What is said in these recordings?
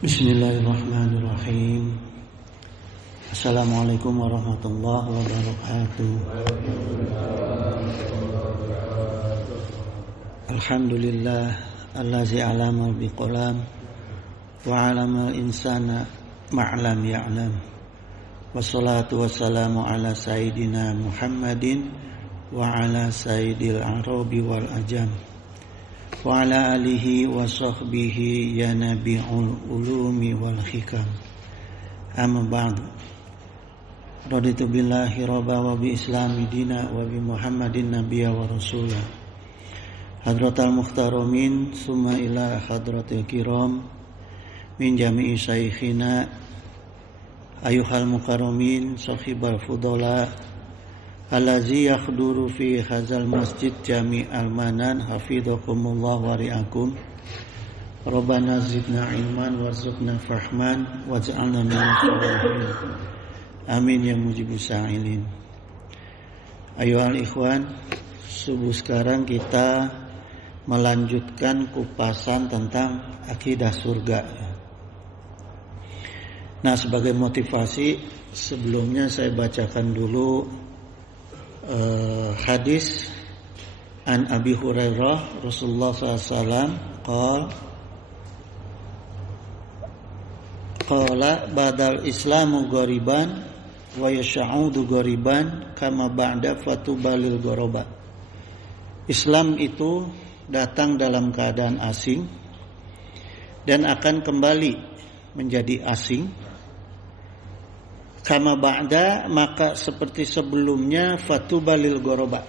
Bismillahirrahmanirrahim. Assalamualaikum warahmatullahi wabarakatuh. Alhamdulillah allazi alama biqalam wa alama insana ma'lam ya'lam. Wassalatu wassalamu ala sayyidina Muhammadin wa ala sayyidil arabi wal ajam wa ala alihi wa sahbihi ya nabi'ul ulumi wal hikam. Amma ba'du. Raditu billahi rabba wa bi islami dina wa bi Muhammadin nabiyya wa rasulah. Hadratal muhtaramin summa ila hadratil kiram min jami'i syayikhina ayuhal mukarramin sahibal fudala allazi yakhduru fi hadzal masjid jami'al manan hafidhakumullah wa ri'akum. Rabbana zidna ilman warzuqna fahman waj'alna minal sholihin. Amin ya mujibus sa'ilin. Ayuhal ikhwan, subuh sekarang kita melanjutkan kupasan tentang akidah surga. Nah, sebagai motivasi sebelumnya saya bacakan dulu hadis an Abi Hurairah Rasulullah SAW qala badal islamu ghariban wa yash'udu ghariban kama ba'da fatubalil ghuraba. Islam itu datang dalam keadaan asing dan akan kembali menjadi asing. Kama ba'da, maka seperti sebelumnya, fatubalil ghuraba,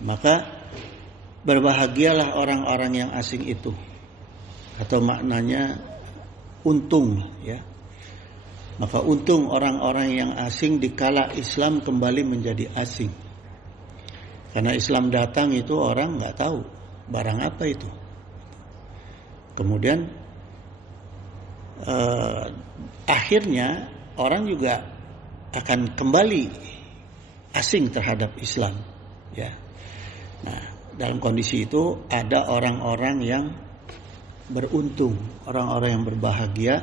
maka berbahagialah orang-orang yang asing itu, atau maknanya untung, ya. Maka untung orang-orang yang asing dikala Islam kembali menjadi asing. Karena Islam datang itu orang nggak tahu barang apa itu. Kemudian akhirnya orang juga akan kembali asing terhadap Islam, ya. Nah, dalam kondisi itu ada orang-orang yang beruntung, orang-orang yang berbahagia,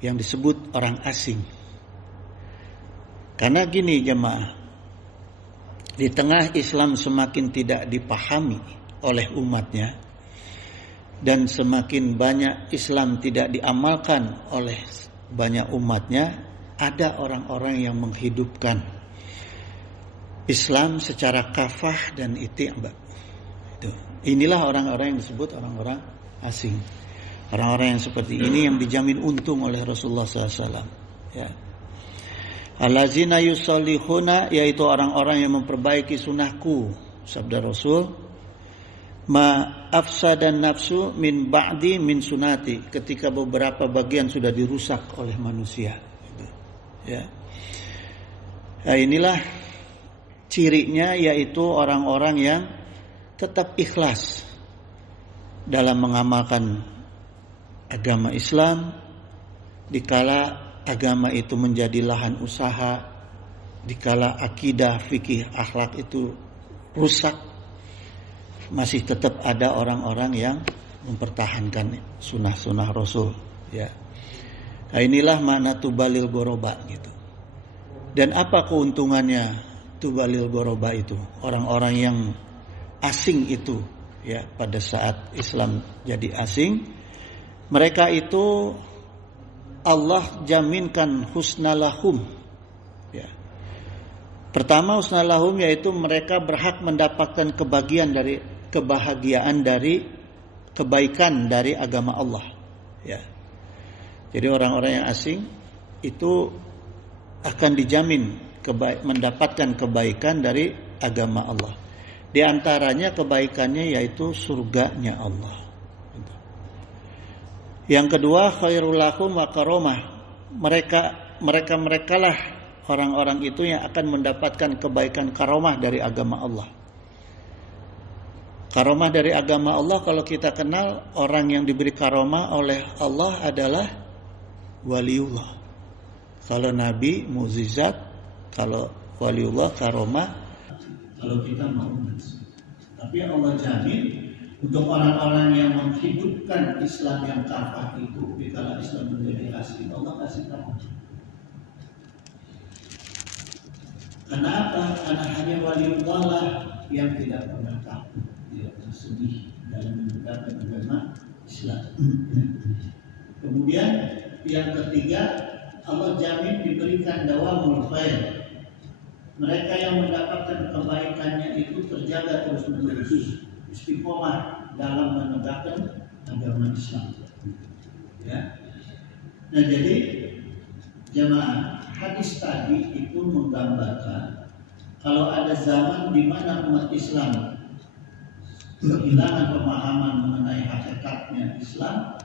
yang disebut orang asing. Karena gini jemaah, di tengah Islam semakin tidak dipahami oleh umatnya dan semakin banyak Islam tidak diamalkan oleh banyak umatnya, ada orang-orang yang menghidupkan Islam secara kafah dan ittiba. Inilah orang-orang yang disebut orang-orang asing. Orang-orang yang seperti ini yang dijamin untung oleh Rasulullah SAW. Ya. Allazina yusallihuna, yaitu orang-orang yang memperbaiki sunnahku, sabda Rasul. Ma afsadan nafsu min ba'di min sunati, ketika beberapa bagian sudah dirusak oleh manusia. Ya. Nah, inilah cirinya, yaitu orang-orang yang tetap ikhlas dalam mengamalkan agama Islam dikala agama itu menjadi lahan usaha, dikala akidah, fikih, akhlak itu rusak, masih tetap ada orang-orang yang mempertahankan sunnah-sunnah Rasul, ya. Nah, inilah makna tubalil ghuraba gitu. Dan apa keuntungannya tubalil ghuraba itu? Orang-orang yang asing itu, ya, pada saat Islam jadi asing, mereka itu Allah jaminkan husnalahum, ya. Pertama, husnalahum yaitu mereka berhak mendapatkan kebahagiaan dari kebaikan dari agama Allah, ya. Jadi orang-orang yang asing itu akan dijamin mendapatkan kebaikan dari agama Allah. Di antaranya kebaikannya yaitu surganya Allah. Yang kedua, khairul lahum wa karomah. Mereka lah orang-orang itu yang akan mendapatkan kebaikan karomah dari agama Allah. Karomah dari agama Allah, kalau kita kenal, orang yang diberi karomah oleh Allah adalah waliullah. Kalau nabi mukjizat, kalau waliullah karomah, kalau kita mau. Tapi Allah jamin Untuk orang-orang yang menghidupkan Islam yang kafah itu, dikala Islam menjadi asli, Allah kasih tahu. Kenapa? Karena hanya waliullah lah yang tidak pernah takut, tidak bersedih dalam menegakkan agama Islam. Kemudian yang ketiga, Allah jamin diberikan dawamul khair. Mereka yang mendapatkan kebaikannya itu terjaga terus menerus, istiqomah dalam menegakkan agama Islam. Ya. Nah, jadi jemaah, hadis tadi itu menggambarkan kalau ada zaman di mana umat Islam kehilangan pemahaman mengenai hakikatnya Islam,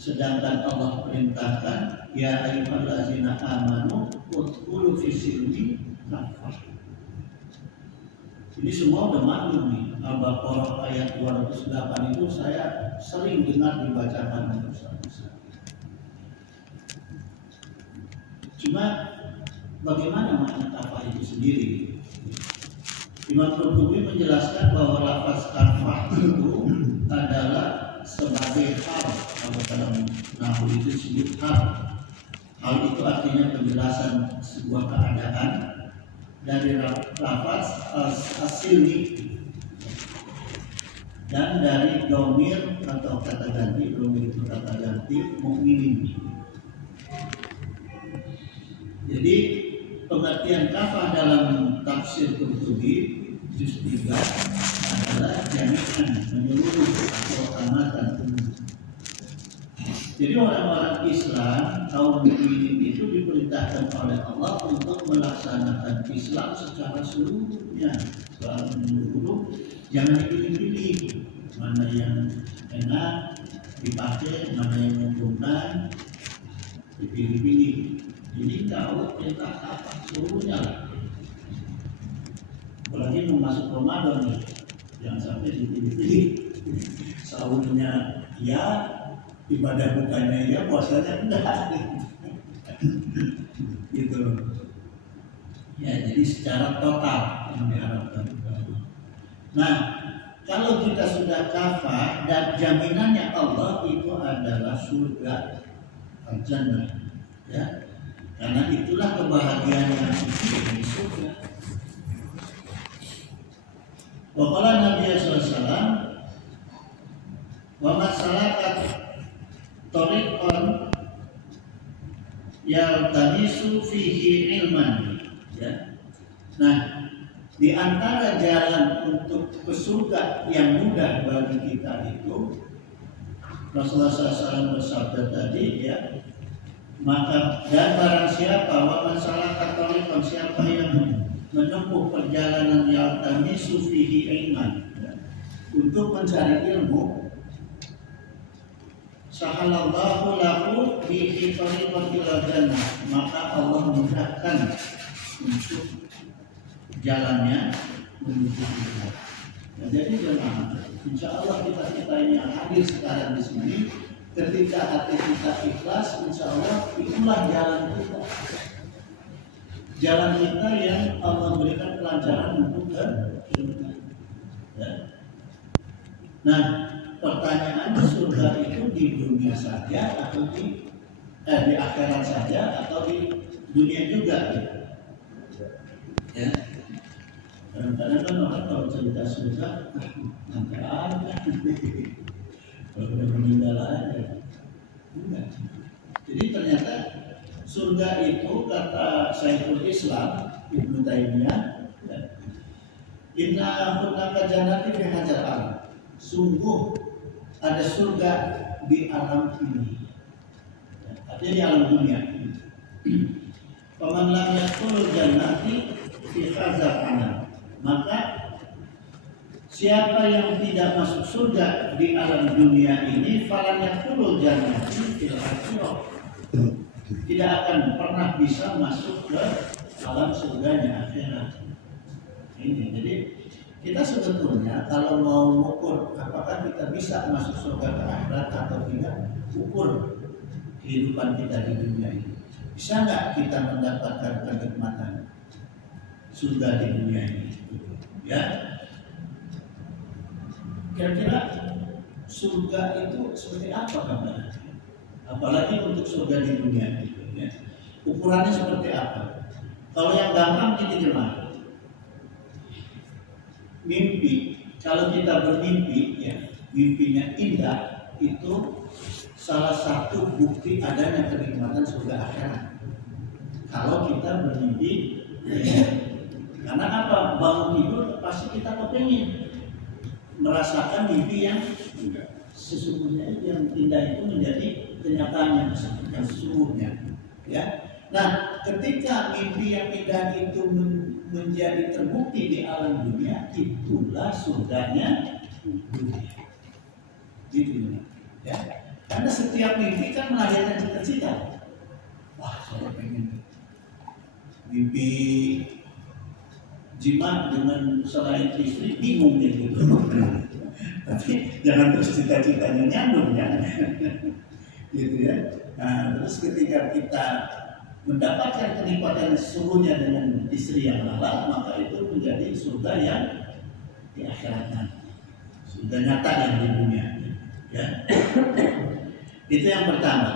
sedangkan Allah perintahkan ya ayyuhallazina amanu udkhulu fis-silmi kafah. Ini semua udah maklum nih. Al-Baqarah ayat 208 itu saya sering dengar dibacakan oleh ustaz. Cuma bagaimana makna kafah itu sendiri? Imam Qurtubi menjelaskan bahwa lafaz kafah itu adalah sebagai hal. Kalau dalam nahwu itu disebut hal. Hal itu artinya penjelasan sebuah keadaan. Dari lafaz as-silmi dan dari domir atau kata ganti. Domir itu kata ganti mukminin. Jadi pengertian kafah dalam tafsir Qurtubi juz 3 adalah jami'an, menyeluruh atau amatan umum. Jadi orang-orang Islam kaum mukminin itu diperintahkan oleh Allah untuk melaksanakan Islam secara seluruhnya, secara menyeluruh, jangan dipilih-pilih mana yang enak dipakai, mana yang menguntungkan dipilih-pilih. Jadi tahu perintah apa seluruhnya lah. Apalagi mau masuk Ramadan nih, jangan sampai dipilih-pilih. Sahurnya ya, ibadah bukanya ya, puasanya enggak. Gitu. Ya, jadi secara total yang diharapkan. Nah, kalau kita sudah kafah dan jaminannya Allah itu adalah surga, al-jannah, ya. Karena itulah kebahagiaan yang di surga. Waqala Nabi sallallahu alaihi wasallam wa masalakat tariqan yaltamisu fihi ilman, ya. Nah, di antara jalan untuk ke surga yang mudah bagi kita itu Rasulullah SAW bersabda tadi, ya, maka dan barang siapa wa masalakat tariqan, siapa yang menempuh perjalanan yaltamisu fihi ilman, ya, untuk mencari ilmu, sahalallahu lahu bihi tariqan ila jannah, maka Allah mudahkan untuk jalannya menuju surga. Nah, jadi jemaah, insya Allah kita ini yang hadir sekarang di sini, ketika hati kita ikhlas, insya Allah itulah jalan kita. Jalan kita yang Allah berikan kelancaran untuk ke surga. Ya. Nah, pertanyaan surga itu di dunia saja atau di akhirat saja atau di dunia juga, ya. Kadang-kadang kan orang kalau cerita surga nanti ada, kalau udah meninggal aja, enggak. Jadi ternyata surga itu kata Syekhul Islam Ibnu Taimiyah, inna hunaka jannati fi hadzal alam, sungguh ada surga di alam ini, artinya di alam dunia. Faman lam yadkhul jannati fi hadzal alam, maka siapa yang tidak masuk surga di alam dunia ini, falan yadkhul jannati fil akhirah, tidak akan pernah bisa masuk ke alam surganya akhirat. Ini jadi kita sebetulnya kalau mau mengukur apakah kita bisa masuk surga ke akhirat atau tidak, ukur kehidupan kita di dunia ini. Bisa nggak kita mendapatkan kenikmatan surga di dunia ini? Ya. Kira-kira surga itu seperti apa gambarnya? Apalagi untuk surga di dunia gitu, ya. Ukurannya seperti apa? Kalau yang gampang ini jemaah. Mimpi, kalau kita bermimpi, ya, mimpinya indah, itu salah satu bukti adanya kenikmatan surga akhirat. Kalau kita bermimpi, ya. Karena apa? Bangun tidur pasti kita kepingin merasakan mimpi yang sesungguhnya, yang indah itu menjadi kenyataan yang sesungguhnya, ya. Nah, ketika mimpi yang indah itu menjadi terbukti di alam dunia, itulah surganya dunia. Gitu, ya. Karena setiap mimpi kan melahirkan cita-cita. Wah, saya pengen mimpi jima dengan selain istri, bingung gitu. Tapi jangan terus cita-citanya nyambung, ya. Gitu, ya. Nah, terus ketika kita mendapatkan kenikmatan sesungguhnya dengan istri yang halal, maka itu menjadi surga yang di akhirat, surga nyata yang di dunia, ya. Itu yang pertama.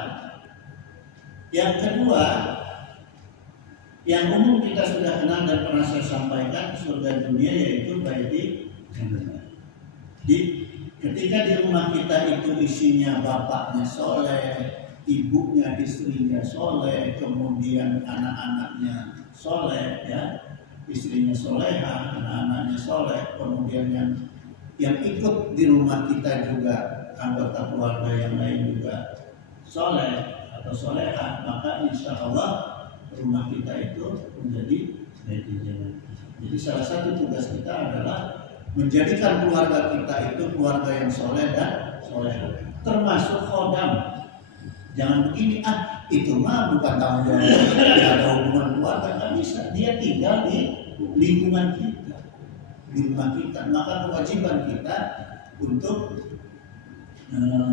Yang kedua, yang umum kita sudah kenal dan pernah saya sampaikan, surga dunia yaitu baiti jannah. Ketika di rumah kita itu isinya bapaknya soleh, ibunya, istrinya soleh, kemudian anak-anaknya soleh, ya, istrinya soleha, anak-anaknya soleh, kemudian yang ikut di rumah kita juga anggota keluarga yang lain juga soleh atau soleha, maka insya Allah rumah kita itu menjadi baiti jannah. Jadi salah satu tugas kita adalah menjadikan keluarga kita itu keluarga yang soleh dan soleha, termasuk khodam. Jangan begini, itu mah bukan tanggung jawab kita, nggak ada hubungan keluarga, nggak bisa. Dia tinggal di lingkungan kita, di rumah kita. Maka kewajiban kita untuk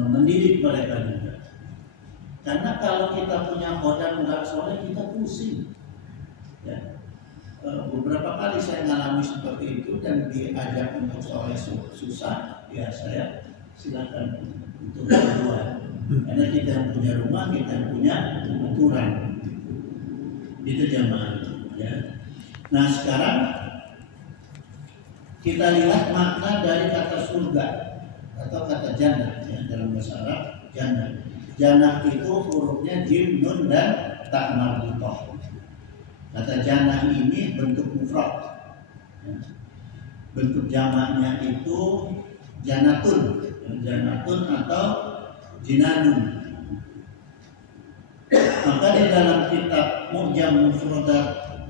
mendidik mereka juga. Karena kalau kita punya khodam nggak soleh, kita pusing. Ya. Beberapa kali saya mengalami seperti itu dan diajak untuk soleh susah, ya saya silakan untuk berdua. Karena kita yang punya rumah, kita yang punya aturan. Itu jamaah, ya. Nah, sekarang kita lihat makna dari kata surga atau kata jannah, ya, dalam bahasa Arab jannah. Jannah itu hurufnya jim, nun dan ta mardhah. Kata jannah ini bentuk mufrad, ya. Bentuk jamaknya itu jannatun, jannatun atau jinanun. Maka di dalam kitab Mu'jam Mufradat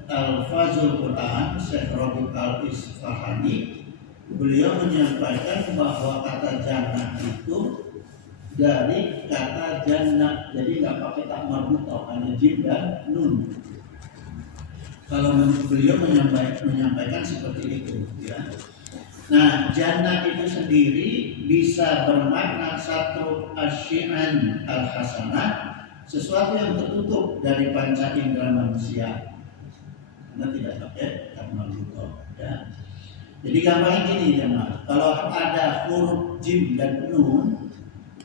Al-Fazul Quran, Syekh Rabi' Al-Isfahani, beliau menyampaikan bahwa kata jannah itu dari kata jannah, jadi nggak pakai tak marbutah, hanya jim dan nun. Kalau beliau menyampaikan seperti itu, ya. Nah, jannah itu sendiri bisa bermakna satu asyian al-hasanah, sesuatu yang tertutup dari panca indera manusia. Karena tidak pakai takmal buto, ya. Jadi gambarnya gini, jemaah. Kalau ada huruf jim dan nun,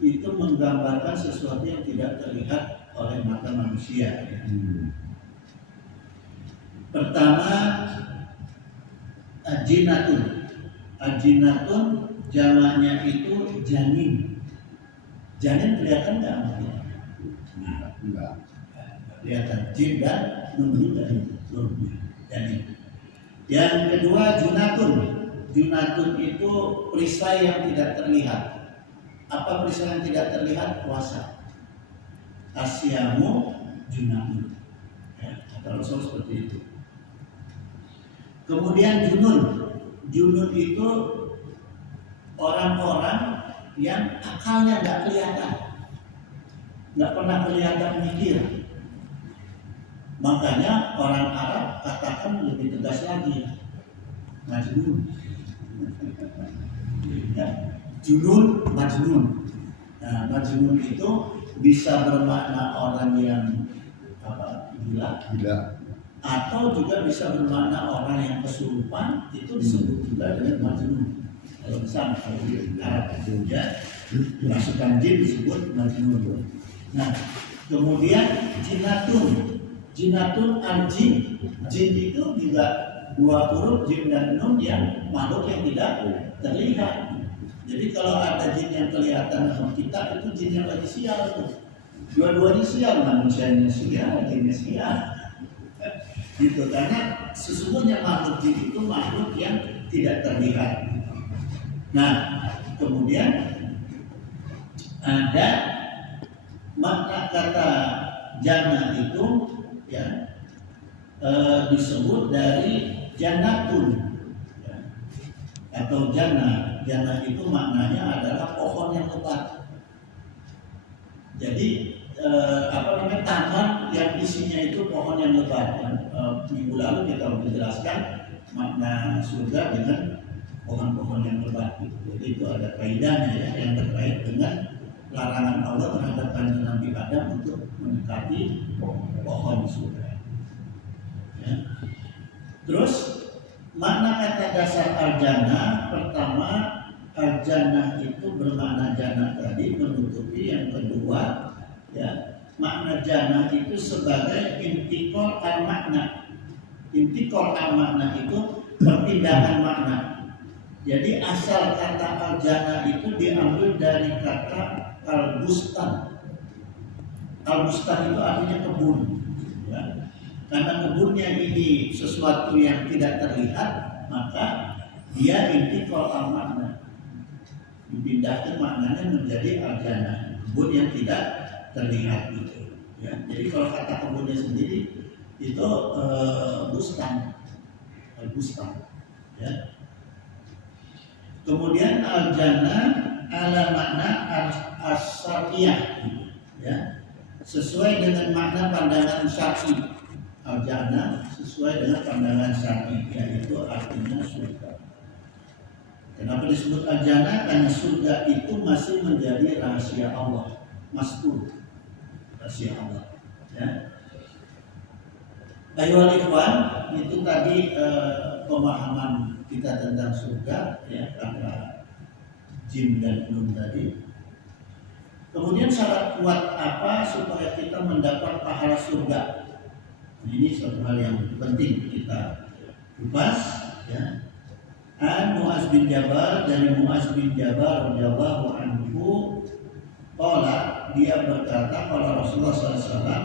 itu menggambarkan sesuatu yang tidak terlihat oleh mata manusia, ya. Pertama, ajinatun. Ajinatun jamaknya itu janin. Janin kelihatan nggak? Enggak. Kelihatan jin dan nun juga. Janin. Yang kedua junatun. Junatun itu perisai yang tidak terlihat. Apa perisai yang tidak terlihat? Puasa. Asyamu junatun. Ya, kata Rasul seperti itu. Kemudian junun. Junun itu orang-orang yang akalnya nggak kelihatan, nggak pernah kelihatan mikir. Makanya orang Arab katakan lebih tegas lagi, majnun. Ya, junun, majnun. Nah, majnun itu bisa bermakna orang yang gila. Atau juga bisa bermakna orang yang kesurupan, itu disebut juga dengan majnun. Kalau sama kalau di Arab itu ya, pasukan jin disebut majnun. Nah, kemudian jinatun al-jin. Jin itu juga dua huruf jim dan nun yang makhluk yang tidak terlihat. Jadi kalau ada jin yang kelihatan sama kita itu jin yang lagi sial tuh. Dua-duanya sial, manusianya sial, jinnya sial. Gitu, karena sesungguhnya makhluk jin itu makhluk yang tidak terlihat. Nah, kemudian ada makna kata jannah itu ya disebut dari jannatun ya, atau jannah. Jannah itu maknanya adalah pohon yang lebat. Jadi taman yang isinya itu pohon yang lebat. Minggu lalu kita menjelaskan makna surga dengan pohon-pohon yang lebat. Jadi itu ada kaidahnya ya, yang terkait dengan larangan Allah terhadap kanjeng Nabi Adam untuk mendekati pohon surga. Ya. Terus makna kata dasar al-jannah, pertama al-jannah itu bermakna jannah tadi menutupi. Yang kedua ya, makna jannah itu sebagai intikal al-makna. Intikal al-makna itu perpindahan makna. Jadi asal kata al-jannah itu diambil dari kata al-bustan. Al-bustan itu artinya kebun ya. Karena kebunnya ini sesuatu yang tidak terlihat, maka dia intikal al-makna, dipindahkan maknanya menjadi al-jannah, kebun yang tidak terlihat gitu ya. Jadi kalau kata kebunnya sendiri itu bustan, al-bustan ya. Kemudian al-jannah ala makna as-syar'iyah ya, sesuai dengan makna pandangan syar'i. Al-jannah sesuai dengan pandangan syar'i, yaitu artinya surga. Kenapa disebut al-jannah? Karena surga itu masih menjadi rahasia Allah, mastur, rahasia Allah ya. Ayolah ikhwan, itu tadi pemahaman kita tentang surga ya, kata jim dan nun tadi. Kemudian syarat kuat apa supaya kita mendapat pahala surga? Ini suatu hal yang penting kita kupas ya. An Mu'az bin Jabal, dari Mu'az bin Jabal radhiyallahu anhu, qala, dia berkata, qala Rasulullah sallallahu alaihi wasallam,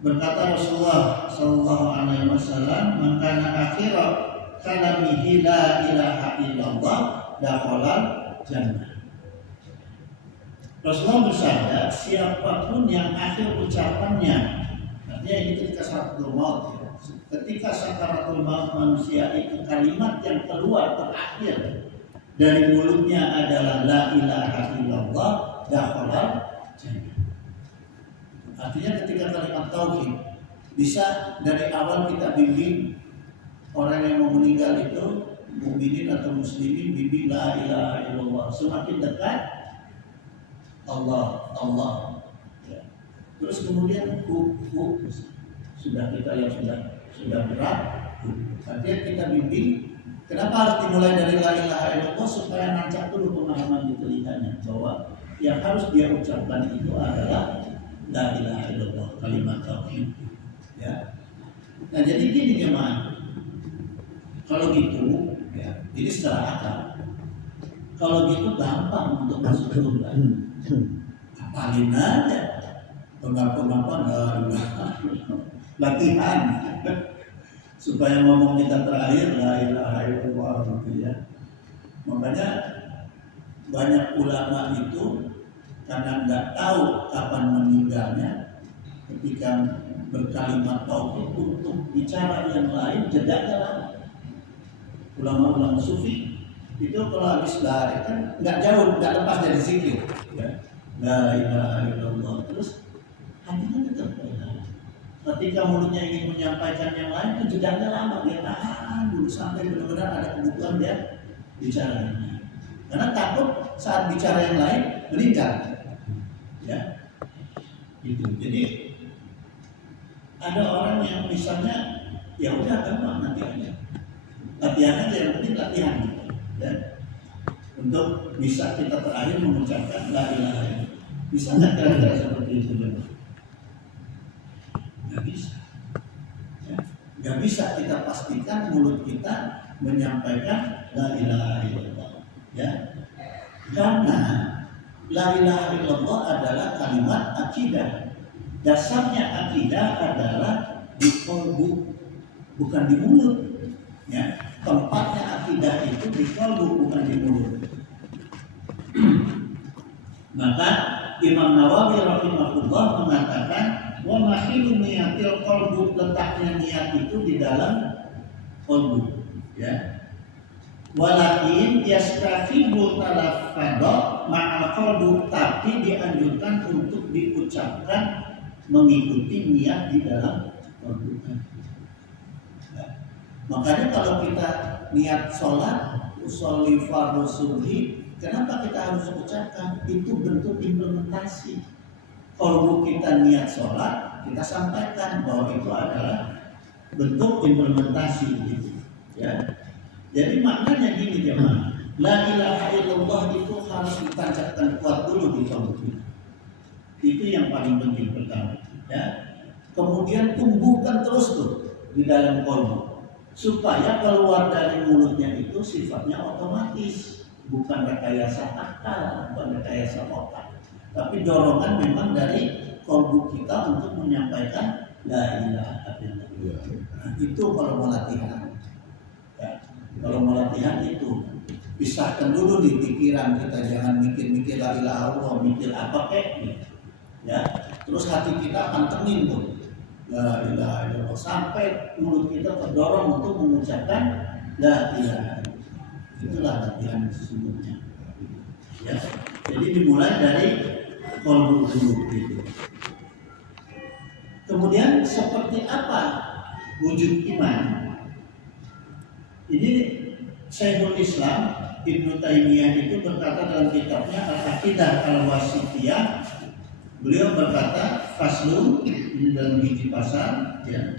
berkata Rasulullah sallallahu alaihi wasallam, man kana akhira kalamihi la ilaha illallah dakhala jannah. Rasulullah bersabda, siapapun yang akhir ucapannya, artinya ini ketika sakaratul maut ya. Ketika sakaratul maut manusia itu kalimat yang keluar terakhir dari mulutnya adalah la ilaha illallah dakhala jannah. Artinya ketika kalimat tauhid, bisa dari awal kita bimbing orang yang mau meninggal itu, mukminin atau muslimin, bimbing la ilaha illallah. Semakin dekat Allah ya. Terus kemudian sudah kita yang sudah berat, artinya kita bimbing. Kenapa harus dimulai dari la ilaha illallah? Supaya nancap dulu pemahaman di telinganya bahwa yang harus dia ucapkan itu adalah la ilaha illallah, kalimat tauhid ya. Nah jadi gini jemaah, kalau gitu ya, ini secara akal, kalau gitu gampang untuk masuk surga. Apalin aja pengakuan latihan supaya ngomong kita terakhir la ilaha illallah gitu ya. Makanya banyak ulama itu karena nggak tahu kapan meninggalnya, ketika berkalimat tauhid untuk bicara yang lain jedanya lama. Ulama-ulama sufi itu kalau habis la kan nggak jauh, nggak lepas dari zikir ya. La ilaha illallah, terus hatinya tetap la. Ketika mulutnya ingin menyampaikan yang lain itu jedanya lama, dia tahan dulu sampai benar-benar ada kebutuhan dia bicara. Karena takut saat bicara yang lain meninggal ya. Gitu. Jadi ada orang yang misalnya ya udah gampang nanti aja. Latihan aja, yang penting latihan. Ya. Untuk bisa kita terakhir mengucapkan la ilaha illallah. Bisa nggak kira-kira seperti itu? Nggak bisa. Ya. Nggak bisa kita pastikan mulut kita menyampaikan la ilaha illallah. Ya. Karena la ilaha illallah adalah kalimat akidah. Dasarnya akidah adalah di qalbu, bukan di mulut. Ya. Tempatnya akidah itu di qalbu, bukan di mulut. Maka Imam Nawawi rahimahullah mengatakan wa mahilu niyatil qalbu, letaknya niat itu di dalam qalbu, ya. Walakin yastafibu talaffadha ma'al qalbu, tapi dianjurkan untuk diucapkan mengikuti niat di dalam qalbu. Ya. Makanya kalau kita niat sholat, usolli fardhu subhi, kenapa kita harus ucapkan? Itu bentuk implementasi. Kalau kita niat sholat, kita sampaikan bahwa itu adalah bentuk implementasi gitu. Ya. Jadi maknanya gini jemaah, la ilaha illallah itu harus ditancapkan kuat dulu di qalbu kita. Itu yang paling penting pertama. Ya. Kemudian tumbuhkan terus tuh di dalam qalbu, supaya keluar dari mulutnya itu sifatnya otomatis. Bukan rekayasa akal, bukan rekayasa otak, tapi dorongan memang dari qalbu kita untuk menyampaikan la ilaha illallah. Nah, itu kalau mau latihan. Ya, kalau mau latihan itu pisahkan dulu di pikiran kita, jangan mikir-mikir la ilaha illallah, mikir apa kek. Ya, terus hati kita akan tenin tuh la ilaha illallah sampai mulut kita terdorong untuk mengucapkan la ilaha illallah. Itulah latihan sesungguhnya. Ya. Jadi dimulai dari qalbu dulu gitu. Kemudian seperti apa wujud iman? Ini Syekhul Islam Ibnu Taimiyah itu berkata dalam kitabnya Al-Aqidah Al-Wasithiyah. Beliau berkata faslun, ini dalam biji pasal, ya.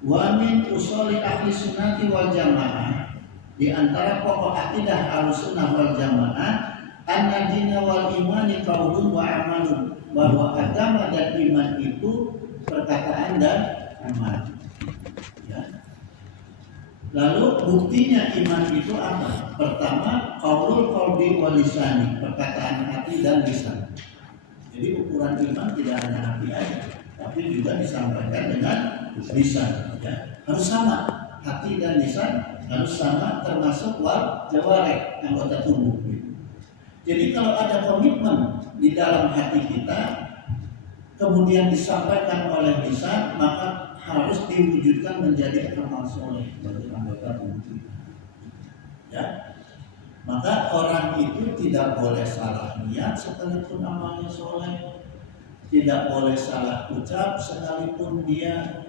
Wa min usuli ahli sunnati wal jamaah, di antara pokok akidah Ahlussunnah wal Jamaah, an-dina wal imani qaulun wa amalun, bahwa agama dan iman itu perkataan dan amal. Ya. Lalu buktinya iman itu apa? Pertama, qaulul qalbi wal lisani, perkataan hati dan lisan. Jadi ukuran iman tidak hanya hati aja, tapi juga disampaikan dengan lisan. Ya. Harus sama, hati dan lisan harus sama, termasuk wal jawarih, anggota tubuh. Jadi kalau ada komitmen di dalam hati kita, kemudian disampaikan oleh lisan, maka harus diwujudkan menjadi amal soleh bagi anggota tubuh kita. Ya, maka orang itu tidak boleh salah niat sekalipun amalnya soleh, tidak boleh salah ucap sekalipun dia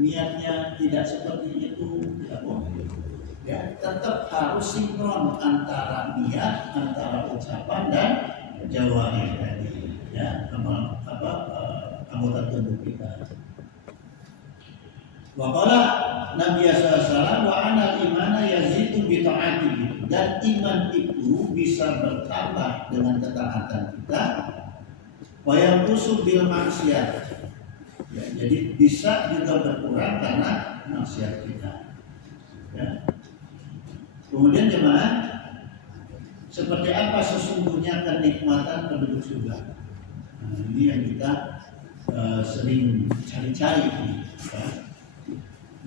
niatnya tidak seperti itu, tidak boleh. Ya, tetap harus sinkron antara niat, antara ucapan dan jawarih tadi, ya, anggota tubuh kita. Wa qala Nabi sallallahu alaihi wasallam wa anal imana yazidu bi ta'atihi, dan iman itu bisa bertambah dengan ketaatan kita, wa yanqusu bil maksiat. Ya, jadi bisa juga berkurang karena maksiat kita. Ya. Kemudian jemaah, seperti apa sesungguhnya kenikmatan penduduk surga? Nah, ini yang kita sering cari-cari. Ya.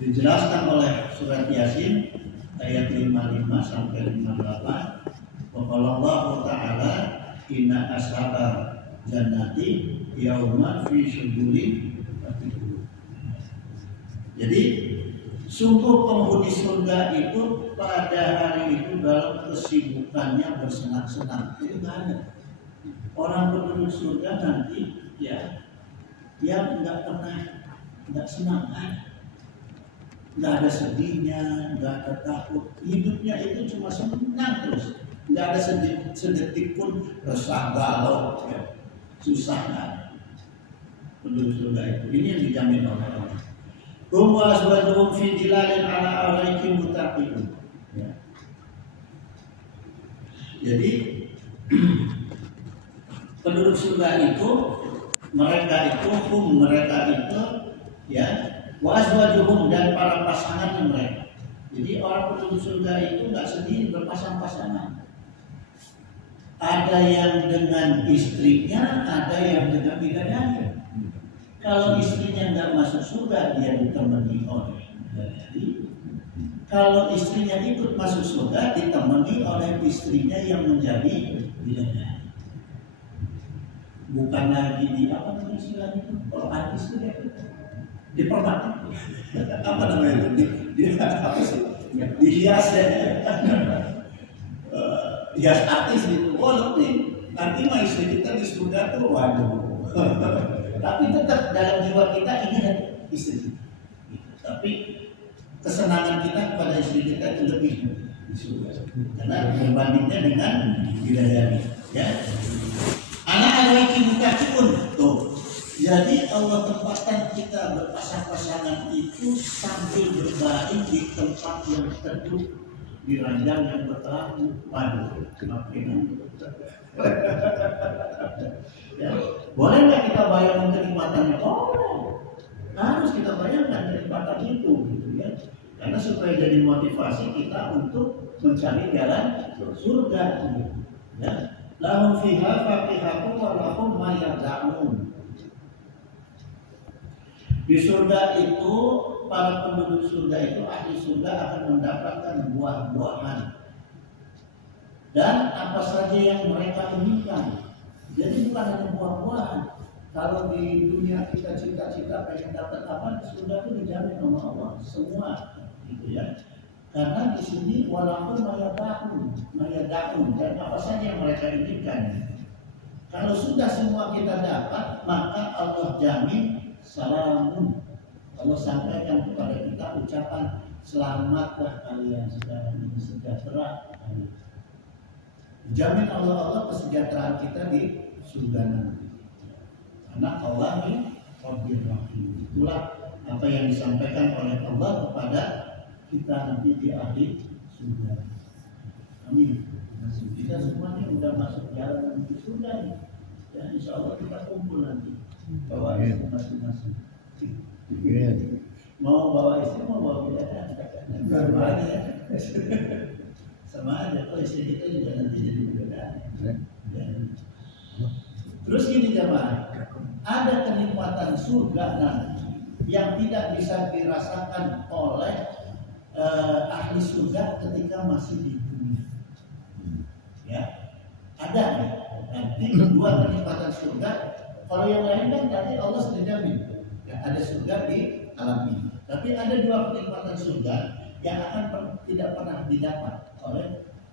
Dijelaskan oleh surat Yasin ayat 55 sampai 58. Wa qala Allah Ta'ala inna ashabal jannati yauma fi syughuli. Jadi sungguh penghuni surga itu pada hari itu dalam kesibukannya bersenang-senang. Jadi nggak ada orang penduduk surga nanti ya yang nggak pernah nggak senang, nggak ada sedihnya, nggak ada takut. Hidupnya itu cuma senang terus, nggak ada sedetik pun resah galau, ya. Susah nggak penduduk surga itu. Ini yang dijamin oleh Allah. Hum wa azwajuhum fi jilalin ala araikin muttaqin. Ya. Jadi penduduk surga itu mereka itu ya wa azwajuhum dan para pasangan mereka. Jadi orang penduduk surga itu nggak sendiri, berpasang-pasangan. Ada yang dengan istrinya, ada yang dengan bidadari. Kalau istrinya nggak masuk surga, dia ditemani oleh bidadari. Kalau istrinya ikut masuk surga, ditemani oleh istrinya yang menjadi bidadari. Bukan lagi di apa namanya istilahnya itu? Kalau artis itu dia dipermak. Apa namanya itu? Dia apa sih? Dihias ya. Hias artis gitu. Oh nanti mah istri kita di surga tuh waduh. Tapi tetap dalam jiwa kita ini istri kita. Tapi kesenangan kita kepada istri kita itu lebih di surga. Karena berbandingnya dengan bidadari. Ya. Anak alaihi mutaqiun tuh. Jadi Allah tempatkan kita berpasang-pasangan itu sambil berbaring di tempat yang teduh, di ranjang yang berlaku. Waduh, makin ya. Boleh nggak kita bayangkan kenikmatannya? Boleh. Harus kita bayangkan kenikmatan itu, gitu ya. Karena supaya jadi motivasi kita untuk mencari jalan surga, gitu. Ya. Lahum fiha faqihatun wa lahum ma yad'un. Di surga itu para penduduk surga itu ahli surga akan mendapatkan buah-buahan dan apa saja yang mereka inginkan. Jadi bukan hanya buah-buahan. Kalau di dunia kita cita-cita pengen dapat apa, di surga itu dijamin sama Allah semua, gitu ya. Karena di sini walaupun mayadahun dan apa saja yang mereka inginkan. Kalau sudah semua kita dapat, maka Allah jamin salamun. Allah sampaikan kepada kita ucapan selamatlah kalian sekarang ini, sejahtera kalian. Jamin Allah kesejahteraan kita di surga nanti. Karena Allah ini Rabbir Rahim. Itulah apa yang disampaikan oleh Allah kepada kita nanti di akhir surga. Amin. Kita semuanya sudah masuk jalan menuju surga nih. Ya, insya Allah kita kumpul nanti. Bawa istri masing-masing. Mau bawa istri, mau bawa bidadari. Sama aja. Sama aja. Kalau istri kita juga nanti jadi bidadari. Terus gini jemaah, ada kenikmatan surga nanti yang tidak bisa dirasakan oleh ahli surga ketika masih di dunia. Ya, ada nanti dua kenikmatan surga. Kalau yang lain kan tadi Allah sudah jamin, ya, ada surga di alam ini. Tapi ada dua kenikmatan surga yang akan tidak pernah didapat oleh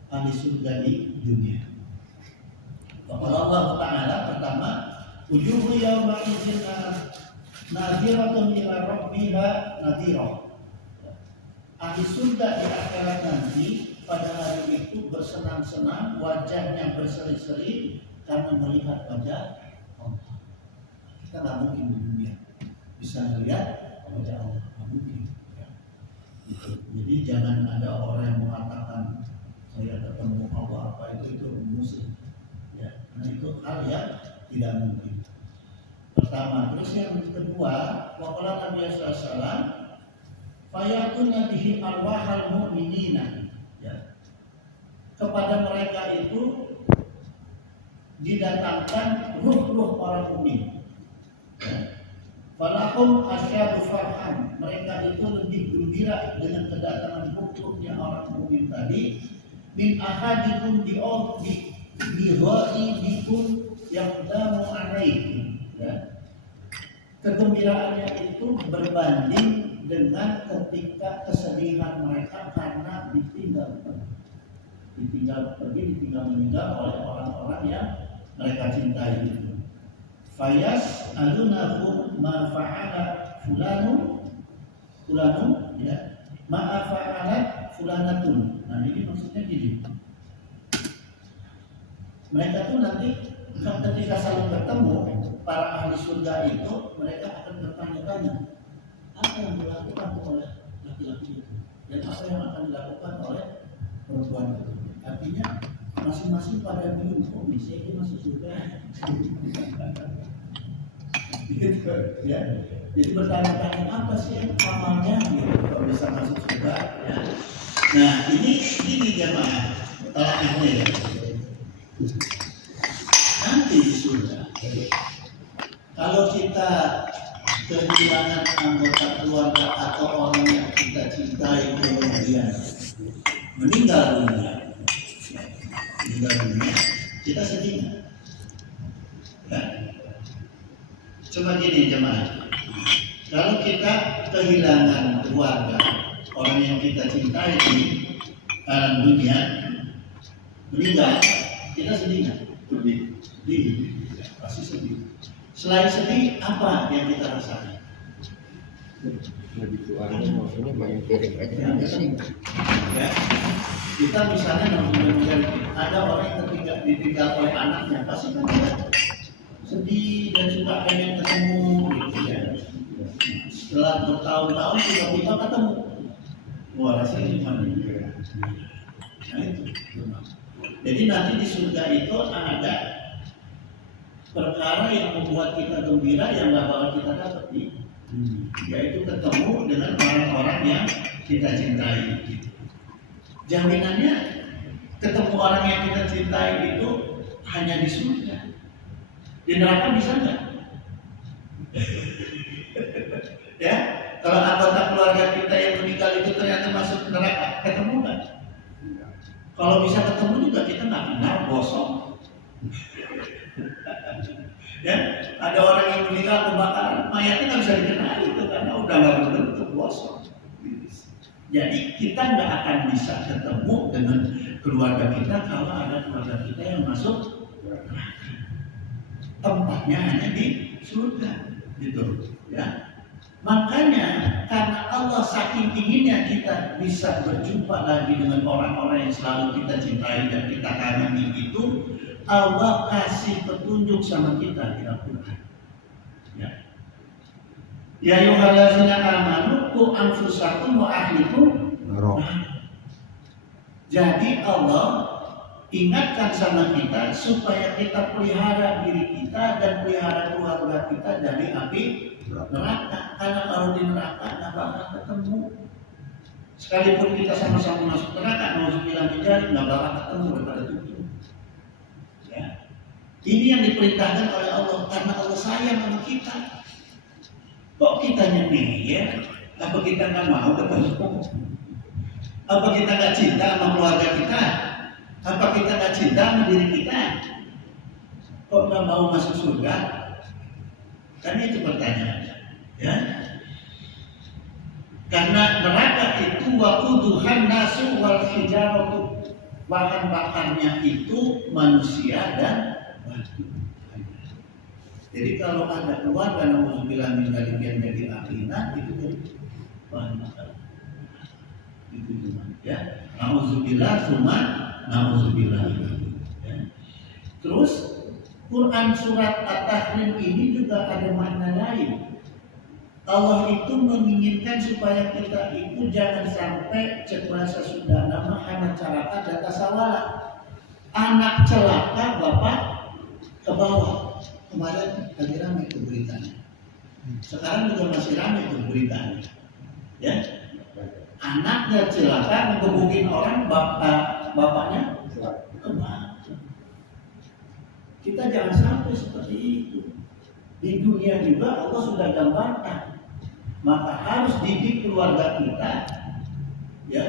ahli surga di dunia. Kalau Allah Taala pertama, wujuhu yawma idzin nadhiratun ila rabbiha nadhirah. Ahli surga di akhirat nanti pada hari itu bersenang-senang, wajahnya berseri-seri karena melihat wajah Allah. Kita nggak mungkin di dunia bisa melihat wajah Allah, nggak mungkin. Ya. Jadi jangan ada orang yang mengatakan saya ketemu Allah apa itu musuh. Ya, nah itu hal yang tidak mungkin. Pertama, terus yang kedua, waqala Nabi sallallahu alaihi wasallam fayatuna bihi arwahal mu'minina, ya. Kepada mereka itu didatangkan ruh-ruh orang mukmin. Ya. Falahum asyadu farhan, mereka itu lebih gembira dengan kedatangan ruh-ruhnya orang mukmin tadi. Min ahadikum bighaibikum yaqdamu alaihi, ya. Kegembiraannya itu berbanding dengan ketika kesedihan mereka karena ditinggal meninggal oleh orang-orang yang mereka cintai itu. Fayas alunahum ma fa'ala fulanun, ya, ma fa'alat fulanatun. Nah ini maksudnya gini. Mereka tuh nanti ketika saling bertemu, para ahli surga itu mereka akan bertanya-tanya apa yang dilakukan oleh laki-laki itu dan apa yang akan dilakukan oleh perempuan itu. Artinya masing-masing pada bingung, kok bisa itu masuk surga? Gitu, ya. Jadi bertanya-tanya apa sih amalnya gitu, kalau bisa masuk surga? Ya. Nah ini jemaah terakhirnya ya. Nanti di surga, kalau kita kehilangan anggota keluarga atau orang yang kita cintai kemudian meninggal dunia, kita sedih nggak? Ya. Coba gini jemaah, kalau kita kehilangan keluarga, orang yang kita cintai di alam dunia meninggal, kita sedih nggak? Sedih, pasti sedih. Selain sedih, apa yang kita rasakan? Lebih tuanya maksudnya banyak piring aja sih. Ya. Kita misalnya ada orang yang ditinggal oleh anaknya, pasti kan dia sedih dan suka pengen ketemu, gitu ya. Setelah bertahun-tahun tiba-tiba ketemu, wah rasanya gimana? Nah itu. Jadi nanti di surga itu ada perkara yang membuat kita gembira yang gak bakal kita dapati, yaitu ketemu dengan orang-orang yang kita cintai. Jaminannya ketemu orang yang kita cintai itu hanya di surga. Di neraka bisa nggak? Ya, kalau anggota keluarga kita yang meninggal itu ternyata masuk neraka, ketemu nggak? Kalau bisa ketemu juga kita nggak kenal, gosong. Ya, ada orang yang meninggal kebakaran, mayatnya nggak bisa dikenali itu karena udah nggak berbentuk, gosong. Jadi kita nggak akan bisa ketemu dengan keluarga kita kalau ada keluarga kita yang masuk neraka. Tempatnya hanya di surga, gitu, ya. Makanya karena Allah saking inginnya kita bisa berjumpa lagi dengan orang-orang yang selalu kita cintai dan kita kagumi itu, Allah kasih petunjuk sama kita di Al-Quran. Ya. Ya ayyuhallazina amanu qu anfusakum wa ahlikum. Jadi Allah ingatkan sama kita supaya kita pelihara diri kita dan pelihara keluarga kita dari api neraka. Karena kalau di neraka nggak bakal ketemu. Sekalipun kita sama-sama masuk neraka, nauzubillah min dzalik, nggak bakal ketemu daripada tutup. Ya. Ini yang diperintahkan oleh Allah karena Allah sayang sama kita. Kok kita nyengir? Apa kita nggak mau ketemu? Apa kita nggak cinta sama keluarga kita? Apa kita nggak cinta sama diri kita? Kok nggak mau masuk surga? Kan itu pertanyaannya, ya. Karena neraka itu waquduhan nasu wal hijaratu, bahan bakarnya itu manusia dan batu. Jadi kalau ada keluarga nauzubillah min dzalik yang jadi akhirnya itu bahan bakar. Itu cuma, ya. Nauzubillah summa nauzubillah. Ya. Terus Quran surat At-Tahrim ini juga ada makna lain. Allah itu menginginkan supaya kita itu jangan sampai ceklasa sudah nama anak celaka data sawala. Anak celaka bapak ke bawah. Kemarin lagi ramai itu beritanya. Sekarang juga masih ramai itu beritanya. Ya. Anaknya celaka ngegebukin orang, bapaknya ke bawah. Kita jangan sampai seperti itu. Di dunia juga Allah sudah gambarkan. Maka harus didik keluarga kita, ya,